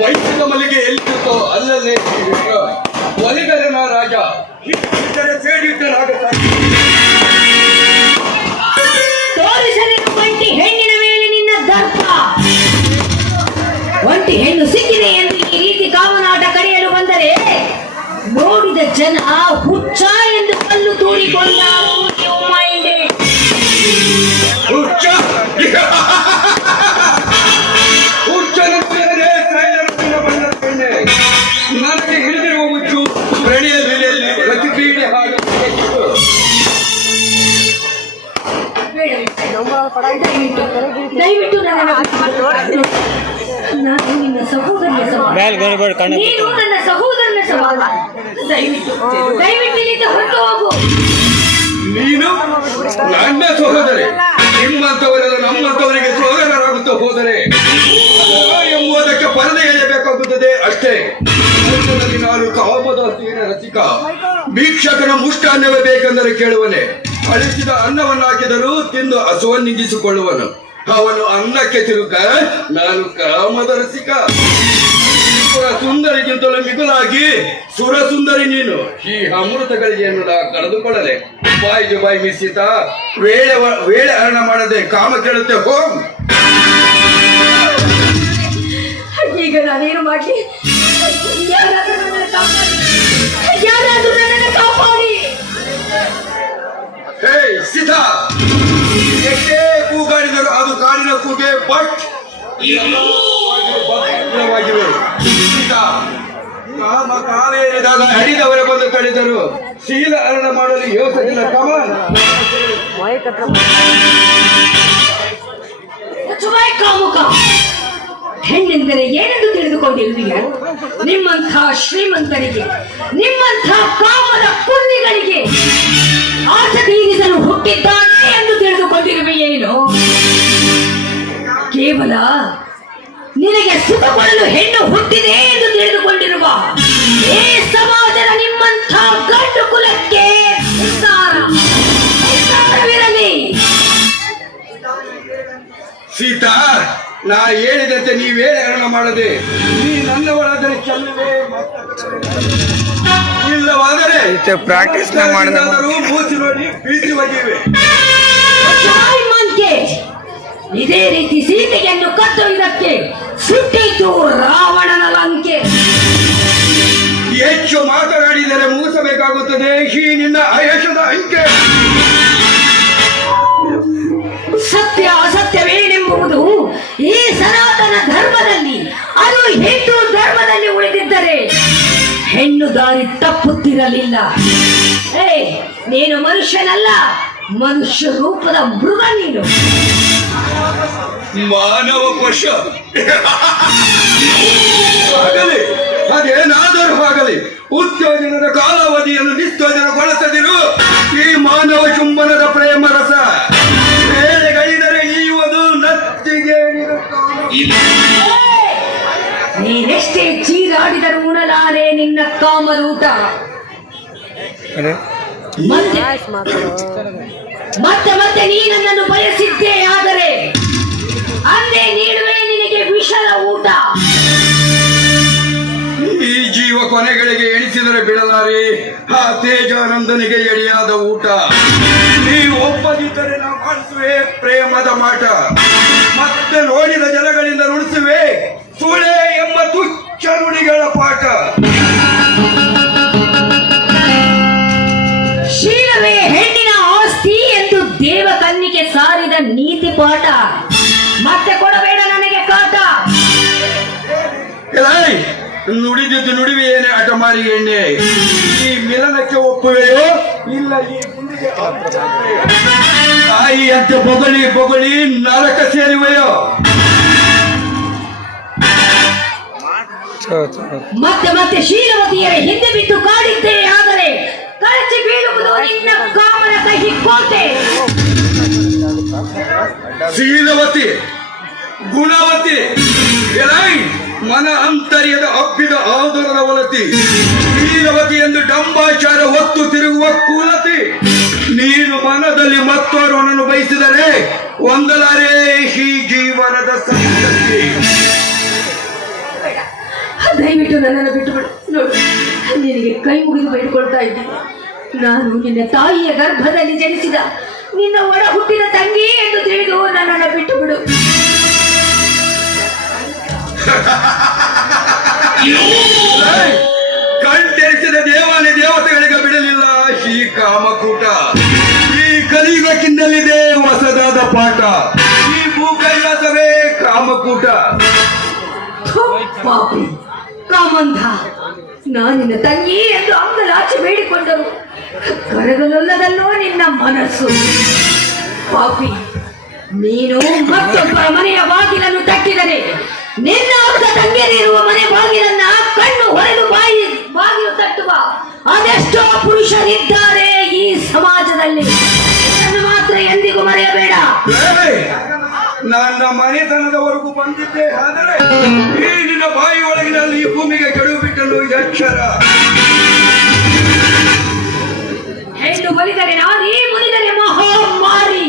ವೈದ್ಯದ ಮಲ್ಲಿಗೆ ಎಲ್ಲಿರುತ್ತೋ ಅಲ್ಲಲ್ಲೇ ಒಲಿಗರನ ರಾಜ ತೋರಿಸಲಿನ ಒಂಟಿ ಹೆಣ್ಣಿನ ಮೇಲೆ ನಿನ್ನ ದರ್ಪ. ಒಂಟಿ ಹೆಣ್ಣು ಸಿಕ್ಕಿದೆ ಎಂದು ಈ ರೀತಿ ಕಾಮನಾಟ ಕರೆಯಲು ಬಂದರೆ ನೋಡಿದ ಜನ ಹುಚ್ಚ ಎಂದು ಕಲ್ಲು ತೂರಿಕೊಂಡ ನನಗೆ ಹಿಡಿದಿರುವ ಮುಚ್ಚು ಪ್ರಣಯ ಬೆಲೆಯಲ್ಲಿ ಪ್ರತಿಕ್ರಿಯೆ ಹಾಡು ದಯವಿಟ್ಟು ನಾನು ನಿನ್ನ ಸಹೋದರನ ಸವಾಲ, ನೀನು ನನ್ನ ಸಹೋದರನ ಸವಾಲ. ದಯವಿಟ್ಟು ಇಲ್ಲಿಂದ ಹೊರಟು ಹೋಗು. ನೀನು ನನ್ನ ಸಹೋದರಿ, ನಿಮ್ಮಂತವರೆಲ್ಲ ನಮ್ಮಂತವರಿಗೆ ಸಹೋದರರಾಗುತ್ತಾ ಹೋದರೆ ಎಂಬುದಕ್ಕೆ ಪರದೆ ಎಳೆಯಬೇಕಾಗುತ್ತದೆ ಅಷ್ಟೇ. ನಾನು ಕಾಮದಾಸಿನ ರಸಿಕ, ಭಿಕ್ಷಕನ ಮುಷ್ಟಾನ್ನವೇ ಬೇಕೆಂದರೆ ಕೇಳುವನೆ. ಅಳಿಸಿದ ಅನ್ನವನ್ನು ಹಾಕಿದರೂ ತಿಂದು ಹಸುವನ್ನಿಗಿಸಿಕೊಳ್ಳುವನು. ಅವನು ಅನ್ನಕ್ಕೆ ತಿರುಗ, ನಾನು ಕಾಮದ ರಸಿಕ. ಸುಂದರಿಗಿಂತಲೂ ಮಿಗುಲಾಗಿ ಸುರ ಸುಂದರಿ ನೀನು. ಈ ಅಮೃತಗಳಿಗೆ ಕಳೆದುಕೊಳ್ಳಲೆ. ಬಾಯಿಗೆ ಬಾಯಿ ಮಿಸಿತ ವೇಳೆ ಹರಣ ಮಾಡದೆ ಕಾಮ ಕೇಳುತ್ತೆ ಹೋಮ್. ಈಗ ನಾನೇನು ಮಾಡಲಿ? ಯಾರಾದ್ರೂ ನನ್ನನ್ನು ಕಾಪಾಡಿ. ಹೇ ಸೀತಾ, ಎಷ್ಟೇ ಕೂಗಾಡಿದರು ಅದು ಕಾಡಿನ ಕೂಗೆ. ಬಟ್ ಸೀತಾ, ಕಾಮ ಕಾವೇರಿದಾಗ ಅಡಿದವರ ಬಂದು ತಡೆದರು. ಶೀಲ ಹರಣ ಮಾಡಲು ಯೋಚನೆ ಕಮಲ್. ಕಾಮುಕ ಹೆಣ್ಣೆಂದರೆ ಏನೆಂದು ತಿಳಿದುಕೊಂಡಿರುವಿಲ್ಲ. ನಿಮ್ಮಂಥ ಶ್ರೀಮಂತರಿಗೆ, ನಿಮ್ಮಂಥ ಕಾಮದ ಪುಣ್ಯಗಳಿಗೆ ಆಟ ತೀರಿಸಲು ಹುಟ್ಟಿದ್ದಾನೆ ಎಂದು ತಿಳಿದುಕೊಂಡಿರುವೆಯೇನು? ಕೇವಲ ನಿನಗೆ ಸುಖ ಕೊಡಲು ಹೆಣ್ಣು ಹುಟ್ಟಿದೆ ಎಂದು ತಿಳಿದುಕೊಂಡಿರುವ ಈ ಸಮಾಜದ ನಿಮ್ಮಂಥ ಗಂಡು ಕುಲಕ್ಕೆ ವಿರಲಿ. ಸೀತಾ, ನಾ ಹೇಳಿದಂತೆ ನೀವೇಳೆ ಹರಣ ಮಾಡದೆ ನೀ ನನ್ನವರಾದರೆ ಚೆಲ್ಲುವೆ, ಇಲ್ಲವಾದರೆ ಪ್ರಾಕ್ಟೀಸ್ ಮೂಸಿ ನೋಡಿ ಬೀಸಿ ಒಗೆಯುವೆ. ಇದೇ ರೀತಿ ಸೀತೆಯನ್ನು ಕತ್ತೊಯ್ದಕ್ಕೆ ಸುಟ್ಟಿತು ರಾವಣನ ಲಂಕೆ. ಹೆಚ್ಚು ಮಾತನಾಡಿದರೆ ಮುಗಿಸಬೇಕಾಗುತ್ತದೆ ಈ ನಿನ್ನ ಆಯಶದ ಅಂಕೆ. ಸತ್ಯ ಅಸತ್ಯವೇನೆಂಬುದು ಈ ಸನಾತನ ಧರ್ಮದಲ್ಲಿ, ಅದು ಹಿಂದೂ ಧರ್ಮದಲ್ಲಿ ಉಳಿದಿದ್ದರೆ ಹೆಣ್ಣು ದಾರಿ ತಪ್ಪುತ್ತಿರಲಿಲ್ಲ. ನೀನು ಮನುಷ್ಯನಲ್ಲ, ಮನುಷ್ಯ ರೂಪದ ಮೃಗ ನೀನು. ಮಾನವ ಪಶ ಆಗಲಿ, ಅದೇನಾದರೂ ಆಗಲಿ, ಉತ್ತೇಜನದ ಕಾಲಾವಧಿಯನ್ನು ನಿಸ್ತೇಜನಗೊಳಿಸದಿರು. ಈ ಮಾನವ ಚುಂಬನದ ಪ್ರೇಮ ರಸ ಬೇಳೆಗಳಿದರೆ ಈಯುವುದು ನತ್ತಿಗೆ. ನೀನೆಷ್ಟೇ ಚೀರಾಡಿದರೂ ಉಣಲಾರೆ ನಿನ್ನ ಕಾಮರೂಟ. ಮತ್ತೆ ಮತ್ತೆ ನೀ ನನ್ನನ್ನು ಬಯಸಿದ್ದೇ ಆದರೆ ಅಂದೇ ನೀಡುವೆ ನಿನಗೆ ವಿಷದ ಊಟ. ಈ ಜೀವ ಕೊನೆಗಳಿಗೆ ಎಣಿಸಿದರೆ ಬಿಡಲಾರೆ ಆ ತೇಜಾನಂದನಿಗೆ ಎಡೆಯಾದ ಊಟ. ನೀವು ಒಪ್ಪದಿದ್ದರೆ ನಾವು ಮಾಡಿಸುವೆ ಪ್ರೇಮದ ಮಾಟ. ಮತ್ತೆ ನೋಡಿದ ಜನಗಳಿಂದ ನುಡಿಸುವೆ ಸುಳೆ ಎಂಬ ತುಚ್ಛ ನುಡಿಗಳ ಪಾಠ. ಶೀಲವೇ ಹೆಣ್ಣಿನ ಆಸ್ತಿ ಎಂದು ದೇವಕನ್ನಿಗೆ ಸಾರಿದ ನೀತಿ ಪಾಠ. ಮತ್ತೆ ಕೊಡಬೇಡ ನನಗೆ ಕಾಟ. ನುಡಿದಿದ್ದು ನುಡಿವೆಯೇನೆ ಹಠ ಮಾರಿ ಎಣ್ಣೆ. ಈ ಮಿಲನಕ್ಕೆ ಒಪ್ಪುವೆಯೋ ಇಲ್ಲ ಈ ಗುಂಡಿಗೆ ತಾಯಿಯಂತೆ ಬೊಗಳಿ ಬೊಗಳಿ ನರಕ ಸೇರುವೆಯೋ? ಮತ್ತೆ ಮತ್ತೆ ಶೀಲವತಿಯರ ಹಿಂದೆ ಬಿಟ್ಟು ಕಾಡಿದ್ದೇ ಆದರೆ ಕಳಚಿ ಬೀಳುವುದು ನಿನ್ನ ಕಾಮನ ಕಹಿ ಕೋಟೆ. ಶೀಲವತಿ ಗುಣವತಿ ಎಲೈ ಮನ ಅಂತರ್ಯದ ಹಬ್ಬಿದ ಆದರದ ಒಲತಿ ಶೀಲವತಿ ಎಂದು ಡಂಬಾಚಾರ ಹೊತ್ತು ತಿರುಗುವ ಕುಲತಿ. ನೀನು ಮನದಲ್ಲಿ ಮತ್ತೋರ್ವನನ್ನು ಬಯಸಿದರೆ ಒಂದಲಾರೇ ಈ ಜೀವನದ ಸಂತತಿ. ದಯವಿಟ್ಟು ನನ್ನನ್ನು ಬಿಟ್ಟುಬಿಡು. ನೋಡು, ನಿನಗೆ ಕೈ ಮುಗಿದು ಬೇಡಿಕೊಳ್ತಾ ಇದ್ದೀನಿ. ನಾನು ನಿನ್ನ ತಾಯಿಯ ಗರ್ಭದಲ್ಲಿ ಜನಿಸಿದ ನಿನ್ನ ಒಡ ಹುಟ್ಟಿದ ತಂಗಿ ಎಂದು ತಿಳಿದು ನನ್ನನ್ನು ಬಿಟ್ಟು ಬಿಡು. ಕಣ್ತೆರೆಸಿದ ದೇವಾಲಯ ದೇವತೆಗಳಿಗೆ ಬಿಡಲಿಲ್ಲ ಈ ಕಾಮಕೂಟ. ಈ ಕಲಿಯುಗಕ್ಕಿಂದಲಿದೆ ಹೊಸದಾದ ಪಾಠ. ಈ ಭೂಕೈಲಾಸವೇ ಕಾಮಕೂಟ. ಪಾಪಿ ಕಾಮಂಧ, ನಾನಿನ್ನ ತಂಗಿ ಎಂದು ಅಂಗಲಾಚೆ ಬೇಡಿಕೊಂಡರು. ಕರಗಲೊಲ್ಲದಲ್ಲೋ ನಿನ್ನ ಮನಸ್ಸು. ಪಾಪಿ, ನೀನು ಮತ್ತೊಬ್ಬರ ಮನೆಯ ಬಾಗಿಲನ್ನು ತಟ್ಟಿದರೆ ನಿನ್ನ ಅರ್ಧ ತಂಗಿಯರಿರುವ ಮನೆ ಬಾಗಿಲನ್ನ ಕಣ್ಣು ಹೊಡೆದು ಬಾಗಿಲು ತಟ್ಟುವ ಅದೆಷ್ಟೋ ಪುರುಷರಿದ್ದಾರೆ ಈ ಸಮಾಜದಲ್ಲಿ. ಇದನ್ನು ಮಾತ್ರ ಎಂದಿಗೂ ಮರೆಯಬೇಡ. ನನ್ನ ಮನೆತನದವರೆಗೂ ಬಂದಿದ್ದೆ ಆದರೆ ಈ ನಿನ್ನ ಬಾಯಿ ಒಳಗಿನಲ್ಲಿ ಈ ಭೂಮಿಗೆ ಕೆಡವು ಬಿಟ್ಟಲು ಅಕ್ಷರ. ಹೆಣ್ಣು ಬಲಿದರೆ ನಾರಿ, ಮುನಿದರೆ ಮಹಾಮಾರಿ.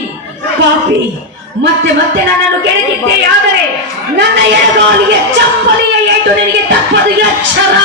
ಪಾಪಿ, ಮತ್ತೆ ಮತ್ತೆ ನನ್ನನ್ನು ಕೆಣಕಿದ್ದೆ ಆದರೆ ನನ್ನ ಎಡಗಾಲಿಗೆ ಚಪ್ಪಲಿಯ ಏಟು ನಿನಗೆ ತಪ್ಪದು ಅಕ್ಷರ.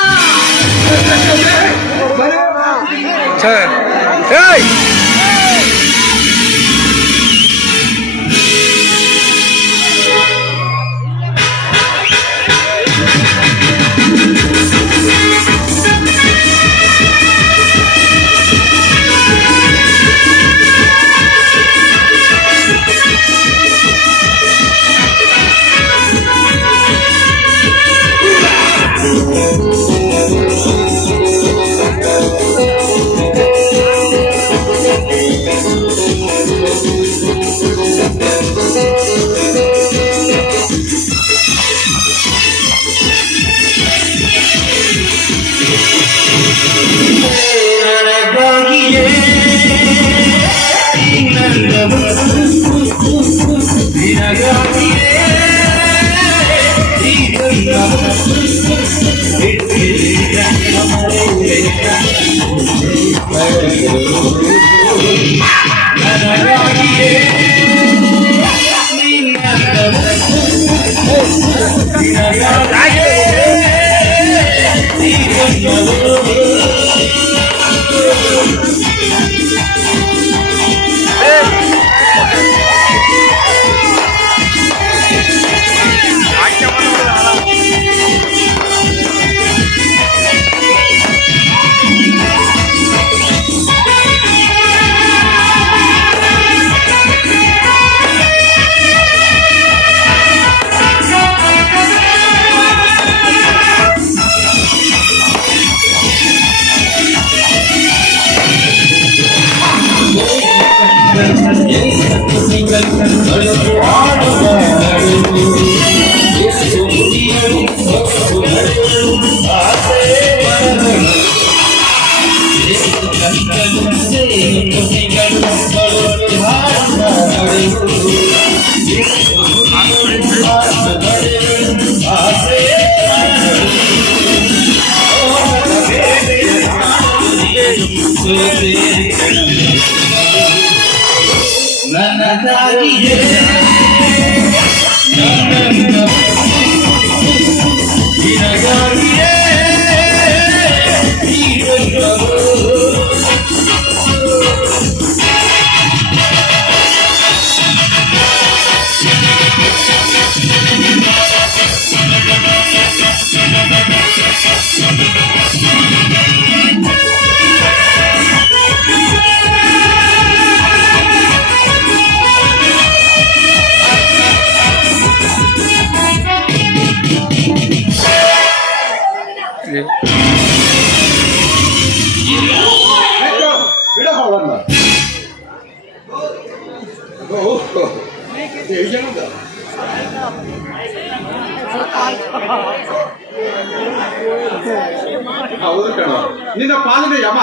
ಹೌದು ಕಣ, ನಿನ್ನ ಪಾಲಿನ ಯಮ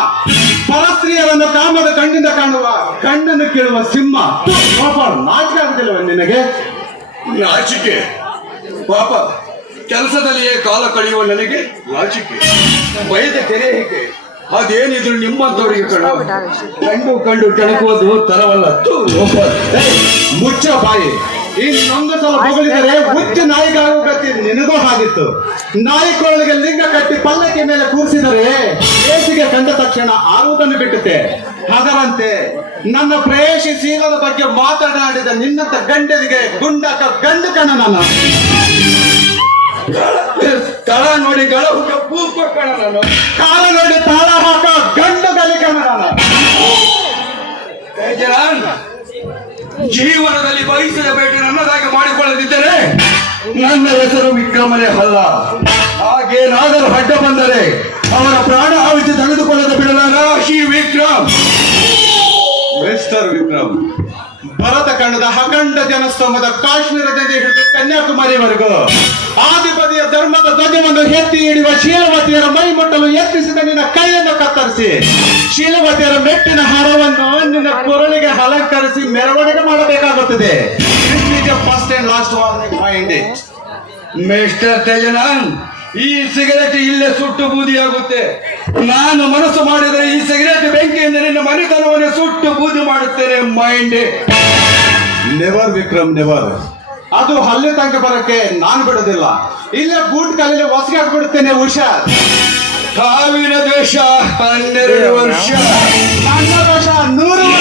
ಪರಸ್ತ್ರೀಯರನ್ನು ಕಾಮದ ಕಣ್ಣಿಂದ ಕಾಣುವ ಕಣ್ಣನ್ನು ಕೇಳುವ ಸಿಂಹ. ಪಾಪ ನಾಚಿಕೆ ಆಗುದಿಲ್ಲವ ನಿನಗೆ? ನಾಚಿಕೆ ಪಾಪ, ಕೆಲಸದಲ್ಲಿಯೇ ಕಾಲ ಕಳೆಯುವ ನನಗೆ ನಾಚಿಕೆ, ಬಯದ ತೆರೆ ಹೇಗೆ? ಅದೇನಿದ್ರು ನಿಮ್ಮಂತವರಿಗೆ ಕಂಡು ಕೆಣಕುವುದು ತರವಲ್ಲ. ಮುಚ್ಚ ಬಾಯಿ. ಇನ್ನೊಂದು ಸಲ ಹೊಗಳಿದರೆ ಹುಚ್ಚು ನಾಯಿಗಾಗುವ ಗತಿ ನಿನಗೂ ಆಗಿತ್ತು. ನಾಯಿ ಕೋಳಿಗೆ ಲಿಂಗ ಕಟ್ಟಿ ಪಲ್ಲಕ್ಕಿ ಮೇಲೆ ಕೂರಿಸಿದರೆ ಏಸಿಗೆ ಕಂಡ ತಕ್ಷಣ ಆರುವುದನ್ನು ಬಿಟ್ಟುತ್ತೆ. ಅದರಂತೆ ನನ್ನ ಪ್ರೇಯಸಿ ಶೀಲದ ಬಗ್ಗೆ ಮಾತನಾಡಿದ ನಿನ್ನಂತ ಗಂಡನಿಗೆ ಗುಂಡಕ ಗಂಡು ಕಣ ನನ್ನ. ತಳ ನೋಡಿ ಗಳ ಹುಟ್ಟ ಪೂಪ ಕಣ ನಾನು. ಕಾಲ ನೋಡಿ ತಾಳ ಹಾಕ ಗಂಡು ಗಲಿ ಕಣ ನಾನು. ತೇಜರಾನ್, ಜೀವನದಲ್ಲಿ ಬಯಸಿದ ಭೇಟಿ ನನ್ನದಾಗಿ ಮಾಡಿಕೊಳ್ಳದಿದ್ದರೆ ನನ್ನ ಹೆಸರು ವಿಕ್ರಮನೇ ಅಲ್ಲ. ಹಾಗೇನಾದರೂ ಅಡ್ಡ ಬಂದರೆ ಅವರ ಪ್ರಾಣ ಆವಿಸಿ ತೆಗೆದುಕೊಳ್ಳದ ಬಿಡಲಾರ ಶ್ರೀ ವಿಕ್ರಮ್. ಮಿಸ್ಟರ್ ವಿಕ್ರಮ್, ಭರತ ಖಂಡದ ಅಖಂಡ ಜನಸ್ತಂಭದ ಕಾಶ್ಮೀರದಿಂದ ಹಿಡಿದು ಕನ್ಯಾಕುಮಾರಿವರೆಗೂ ಆದಿಪದಿಯ ಧರ್ಮದ ಧ್ವಜವನ್ನು ಎತ್ತಿ ಹಿಡಿಯುವ ಶೀಲವತಿಯರ ಮೈ ಮುಟ್ಟಲು ಯತ್ನಿಸಿದ ನಿನ್ನ ಕೈಯನ್ನು ಕತ್ತರಿಸಿ ಶೀಲವತಿಯರ ಮೆಟ್ಟಿನ ಹಾರವನ್ನು ನಿನ್ನ ಕೊರಳಿಗೆ ಅಲಂಕರಿಸಿ ಮೆರವಣಿಗೆ ಮಾಡಬೇಕಾಗುತ್ತದೆ. First and last warning mind it. Mister ತೇಜನಾನ್, ಈ ಸಿಗರೆಟ್ ಇಲ್ಲೇ ಸುಟ್ಟು ಬೂದಿಯಾಗುತ್ತೆ. ನಾನು ಮನಸ್ಸು ಮಾಡಿದರೆ ಈ ಸಿಗರೆಟ್ ಬೆಂಕಿಯಿಂದ ನಿನ್ನ ಮನೆತನವನ್ನು ಸುಟ್ಟು ಬೂದಿ ಮಾಡುತ್ತೇನೆ. Mind never Vikram never. ಅದು ಹಲ್ಲೆ ತನಕ ಬರಕ್ಕೆ ನಾನು ಬಿಡೋದಿಲ್ಲ. ಇಲ್ಲೇ ಬೂಟ್ ಕಾಲಲ್ಲಿ ಹೊಸಗೆ ಹಾಕ್ಬಿಡುತ್ತೇನೆ. ಹುಷಾರ್. ಸಾವಿನ ದೇಶ 12 ವರ್ಷ, ನನ್ನ ದೋಷ 100 ವರ್ಷ.